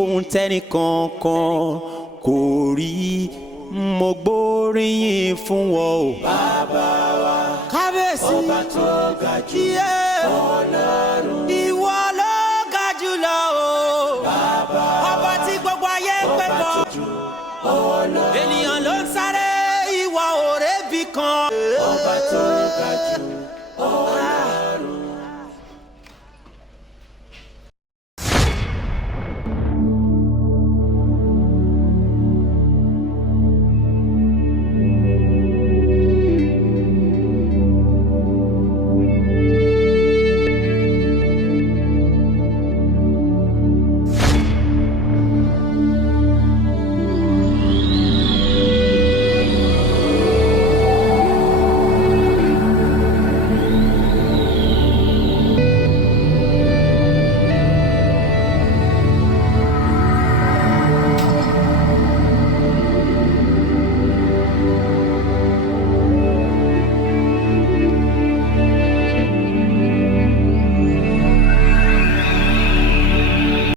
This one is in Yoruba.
ohun tẹ́nì kankan kò rí mo gbóríyìn fún wọn o. bàbá wa kábíyèsí ọba tó ga jù ọlọ́run ìwọ ló ga jù lọ o. bàbá wa ọba tí gbogbo ayé pẹ́ bọ́ ènìyàn ló ń sáré ìwà òrébì kan. ọba tó ga jù ọlọ́run.